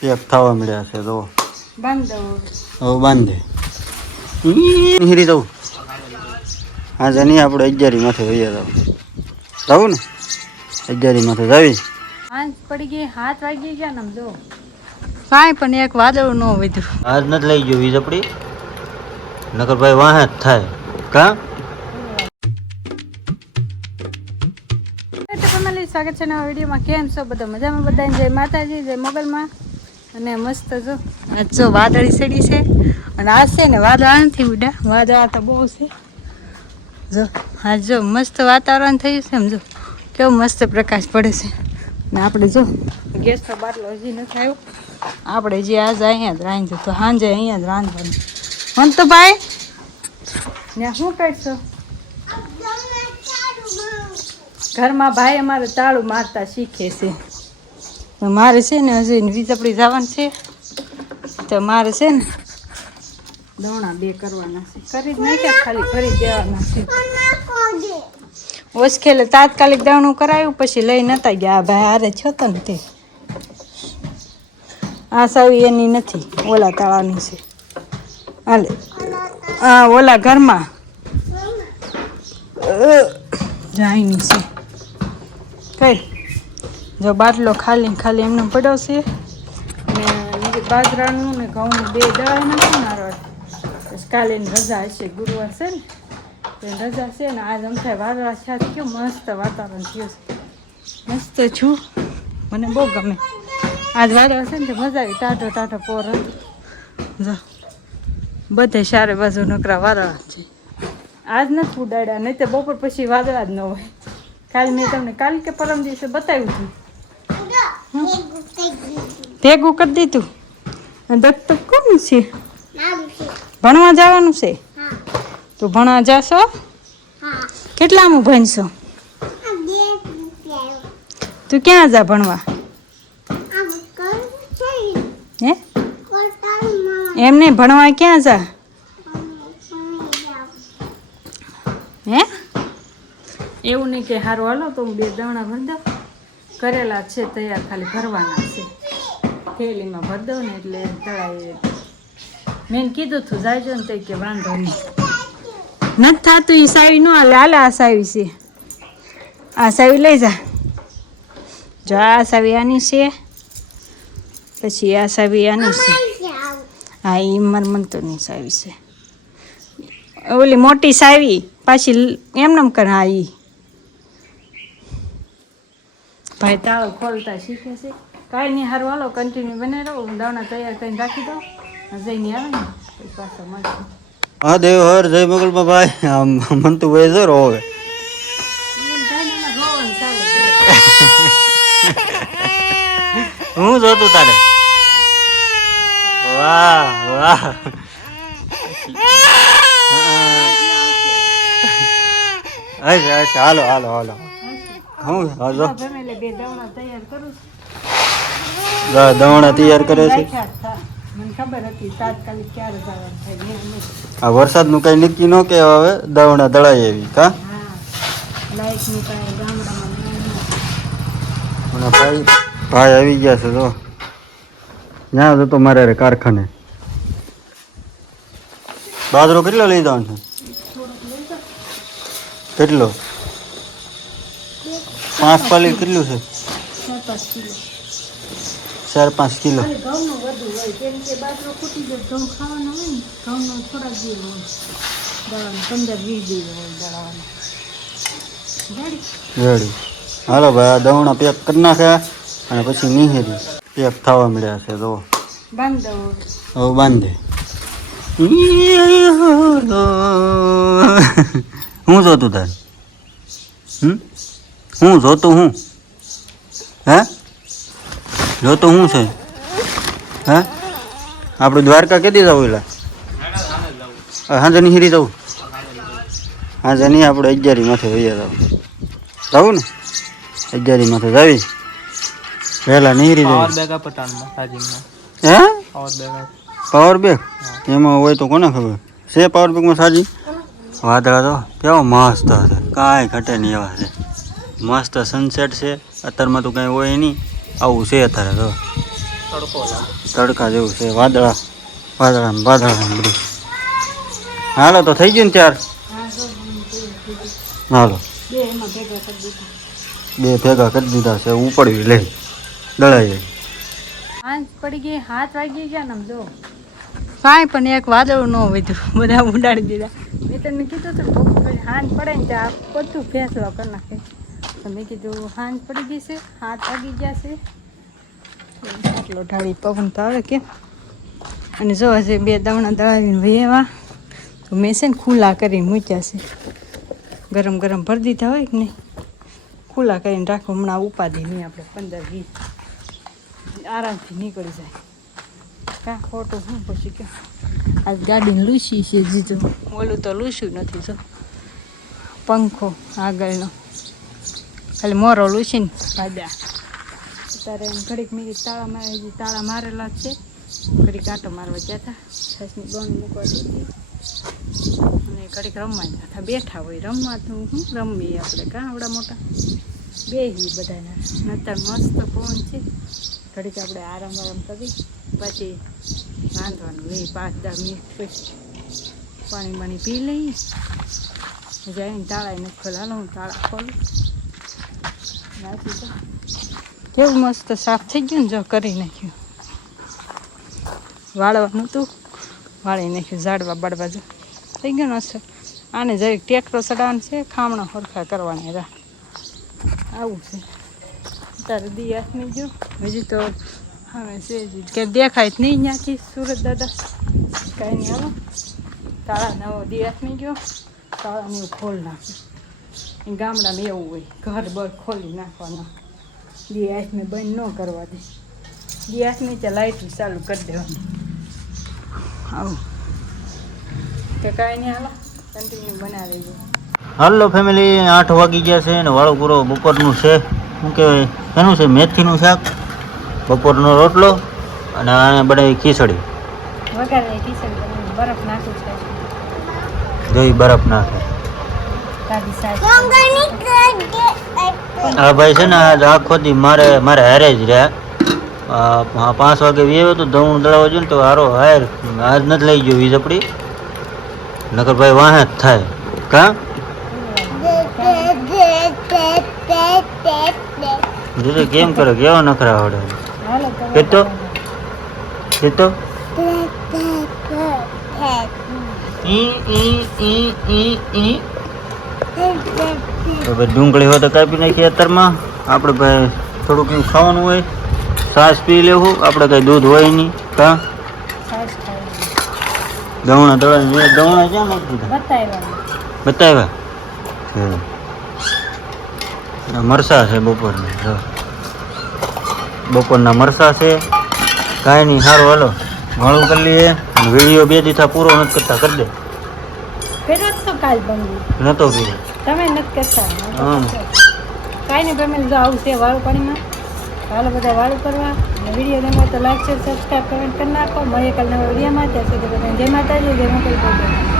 Pack થવા મળ્યા છે તો બાંધ દો હવે બાંધે હીરી જવું આજે નહીં આપણે 11 માથે વૈયા જવું ને 11 માથે જાવી હાથ પડી ગઈ 7 વાગી ગયા ને જો કાંઈ પણ એક વાદળ ન વધ્યું આજ નથી લઈ ગયો વીજ આપણી નકર ભાઈ વાહ જ થાય કા સ્વાગત છે નવા વિડીયોમાં. કેમ છો બધા? મજામાં? બધાને જય માતાજી, જય મોગલમાં. અને મસ્ત જો વાદળી સડી છે અને આ છે ને વાદળા નથી ઉડ્યા, વાદળા તો બહુ છે. જો હા જો મસ્ત વાતાવરણ થયું છે એમ જો કેવો મસ્ત પ્રકાશ પડે છે. ને આપણે જો ગેસનો બાટલો હજી નથી આવ્યો. આપણે જે આજે અહીંયા જ રાંધ્યું તો સાંજે અહીંયા જ રાંધવાનું. મન તો ભાઈ ત્યાં શું કરશો? ઘરમાં ભાઈ અમારે તાળું મારતા શીખે છે. તો મારે છે ને હજી વીજપડી જવાનું છે તો મારે છે ને દોણા 2 કરવાના છે. કરી જ નાખ્યા, ખાલી કરી દેવાના છે. ઓછખેલે તાત્કાલિક દવણું કરાયું પછી લઈ નતા ગયા. આ ભાઈ હારે છો તો ને તે આ સાવી એની નથી, ઓલા તાળાની છે. હાલે હા ઓલા ઘરમાં જાયની છે. કઈ જો બાટલો ખાલી એમને પડ્યો છે. ને બાજરાનું ને ઘઉંનું 2 દળાઈ નાખું નારળ. પછી કાલેની રજા હશે, ગુરુવાર છે ને તો રજા છે ને. આજ અમથાય વાદળા સાથે કેવું મસ્ત વાતાવરણ થયું છે. મસ્ત છું, મને બહુ ગમે આજ વાદળા છે ને તો મજા આવી. ટાઢો પોર જો બધે ચારે બાજુ નકરા વાદળા છે. આજ નથી ઉડાડ્યા, નહીં તો બપોર પછી વાદળા જ ન હોય. કાલ મેં તમને કાલ કે પરમ દિવસે બતાવ્યું હતું, ભેગું કરી દીધું. દત્તક કોનું છે? ભણવા જવાનું છે? તો ભણવા જાશો? કેટલામું ભણશો? તું ક્યાં જા ભણવા? હે એમ નહીં, ભણવા ક્યાં જા? હે એવું નહીં કે સારું હાલો તો હું 2 દવણા ભરી દઉં. કરેલા છે તૈયાર, ખાલી ભરવાના છે. થેલીમાં ભરી દઉં ને એટલે તળાવી. મેં કીધું તું જાયજો ને તે કે વાંધો નહીં. નથી થતું એ સાવી ન હાલે. હાલે આ સાવી છે, આ સાવી લઈ જા. જો આ સાવી આની છે, પછી આ સાવી આની છે. હા એ મરમંતોની સાવી છે. ઓલી મોટી સાવી પાછી એમનેમ કર. હા ઈ ભાઈ તાળો ખોલતા શીખે છે. કાંઈ નહીં, હારું હાલો કન્ટિન્યુ બને રહો. હું દાણા તૈયાર કરીને રાખી દઉં. જઈને આવે ને પછી પાછો મળશે. હા દેવ હર જય મોગલમાં ભાઈ. આમ મન તો ભાઈ જો રોવે. હું જોતું તારે? વાહ વાહ. અચ્છા હાલો હું હાલો દવણા તૈયાર કરે છે. મને ખબર હતી તાત્કાલિક ક્યારે જવાનું થાય. આ વરસાદનું કઈ નક્કી ન કે હવે દવણા દળાય એવી કા લાઈટનું કાંઈ ગામડામાં અને ભાઈ આવી ગયા છે. તો ત્યાં જતો મારે કારખાને. બાજરો કેટલો લઈ જવાનો છે? કેટલો? 5 પાલી કેટલું છે? 4-5 કિલો. ઘઉંનું વધુ હોય કેમ કે બાજરો ફૂટી જાય. ઘઉં ખાવાનો હોય ને, ઘઉંનો થોડાક દિવસ હોય દળવાનું, 15-20 દિવસ હોય દળવાનું. રેડી હાલો ભાઈ. આ દવણા પેક કરી નાખ્યા અને પછી નિહેરી પેક થવા મળ્યા છે. તો બાંધ દઉં હવે બાંધે. હું જોતું તારે? હું જોતું? હું હે જોતું શું છે? હે આપણે દ્વારકા કેદી જવું? એલા હાજર ની હીરી જવું? હાજર નહીં, આપણે 11 માથે વૈયા જવું ને. 11 માથે જાવી વહેલા નીહરી જવી. હે પાવર બેગ એમાં હોય તો કોને ખબર છે? પાવર બેગમાં સાજી વાદળા તો કેવો મસ્ત હશે, કાંઈ ઘટે નહીં એવા છે. મસ્ત સનસેટ છે અત્યારમાં તો કાંઈ હોય નહીં. આવું છે અત્યારે તો તડકા જેવું છે, વાદળા બધું. હાલો તો થઈ ગયું ને ત્યાર. હાલો બે ભેગા કરી દીધા છે, ઉપડવી લે દળાઈ જાય. હાંજ પડી ગઈ, 7 વાગી ગયા ને આમ જો કાંઈ પણ એક વાદળું ન વધ્યું, બધા ઉડાડી દીધા. મેં તમને કીધું હતું પછી હાંજ પડે ને ત્યાં બધું ફેસલો કરી નાખે. તો મેં કીધું હાંજ પડી ગઈ છે, 7 વાગી ગયા છે, આટલો ઢાળી પવન તો આવે કેમ. અને જો હજી 2 દાણા દળાવીને વેવા તો મેં છે ને ખુલ્લા કરીને મૂક્યા છે. ગરમ ગરમ ભરી દીધા હોય કે નહીં, ખુલ્લા કરીને રાખો. હમણાં ઉપાધિ નહીં, આપણે 15-20 આરામથી નીકળી જાય. કાં ખોટું હું પછી કે આજ ગાડીને લૂસી છે જીજો, ઓલું તો લૂસ્યું નથી. જો પંખો આગળનો ખાલી મોરો લૂસીને ભાદ્યા. અત્યારે ઘડીક મેં તાળા મારે, તાળા મારેલા જ છે. ઘડીક આંટો મારવા ગયા હતા, છાસની ગણ મૂકવા દીધી અને ઘડીક રમવા ગયા હતા. બેઠા હોય રમવાનું, શું રમવી આપણે કાં આવડા મોટા બેહી બધાના. અત્યારે મસ્ત પવન છે, ઘડીક આપણે આરામ કરી પછી વાંધવાનું લઈ 5-10 મિનિટ પછી પાણી પી લઈએ. જઈને તાળા નથી ખોલાલો, હું તાળા ખોલું નાખી તો કેવું મસ્ત સાફ થઈ ગયું ને. જો કરી નાખ્યું, વાળવાનું હતું વાળી નાખ્યું, ઝાડવા બાળવા જો થઈ ગયું ને અસર. આને જરીક ટેક્ટરો ચડાવવાનું છે, ખામણા સરખા કરવાની રાહ આવું છે. અત્યારે દી હાથની જો હજી તો હવે છે કે દેખાય જ નહીં ત્યાંથી સુરત દાદા કાંઈ નહીં. હાલો તાળા નવો દી હાથની ગયો, તાળાને એવું ખોલ નાખ્યું. ગામડામાં એવું હોય, ઘર બર ખોલી નાખવાના, દી હાથને બંધ ન કરવા દે. દી હાથની ત્યાં લાઇટ ચાલુ કરી દેવાની. આવું તો કાંઈ નહીં. હાલો કન્ટિન્યુ બનાવી લેજો. હાલો ફેમિલી, 8 વાગી ગયા છે ને વાળો પૂરો બપોરનું છે. શું કહેવાય એનું છે, મેથીનું શાક, બપોરનો રોટલો અને આ બનાવી ખીચડી. વઘારેલી ખીચડી બનાવી, બરફ નાખું છે, દહીં બરફ નાખે. દાદી સાહેબ આ ભાઈ છે ને આજ આખો દી મારે હારે જ રહ્યા. 5 વાગે વ્યવ તો દઉં દળાવવા જોઈએ ને તો હારો હાર આજ નથી લઈ ગયો વીજ આપણી, નકર ભાઈ વાહે જ થાય. કાં દીદી કેમ કરે, કેવા નખરા આવડે કેતો કેતો ડુંગળી હોય તો કાપી નાખીએ. અત્યારમાં આપણે ભાઈ થોડુંક એવું ખાવાનું હોય, છાશ પી લેવું. આપણે કઈ દૂધ હોય નહીં. કાં દવણા દળા દવણા ક્યાં નાખી દીધા બતાવ્યા. મરસા છે બપોરના, બપોરના મરસા છે. કાંઈ નહીં, સારું હાલો ઘણું કરી લઈએ. વિડીયો 2 દીથા પૂરો નથી કરતા, કરી દે. નતો પીવો તમે નથી કરતા. કાંઈ નહીં ફેમિલી, જો આવું છે વાળું પાણીમાં. હાલો બધા વાળું કરવા. અને વિડીયો ગમે તો લાઈક શેર સબસ્ક્રાઈબ કમેન્ટ કરી નાખો. મળીએ કાલે નવા વિડીયોમાં. ત્યાં સુધી બધાને જય માતાજી, જય માતાજી.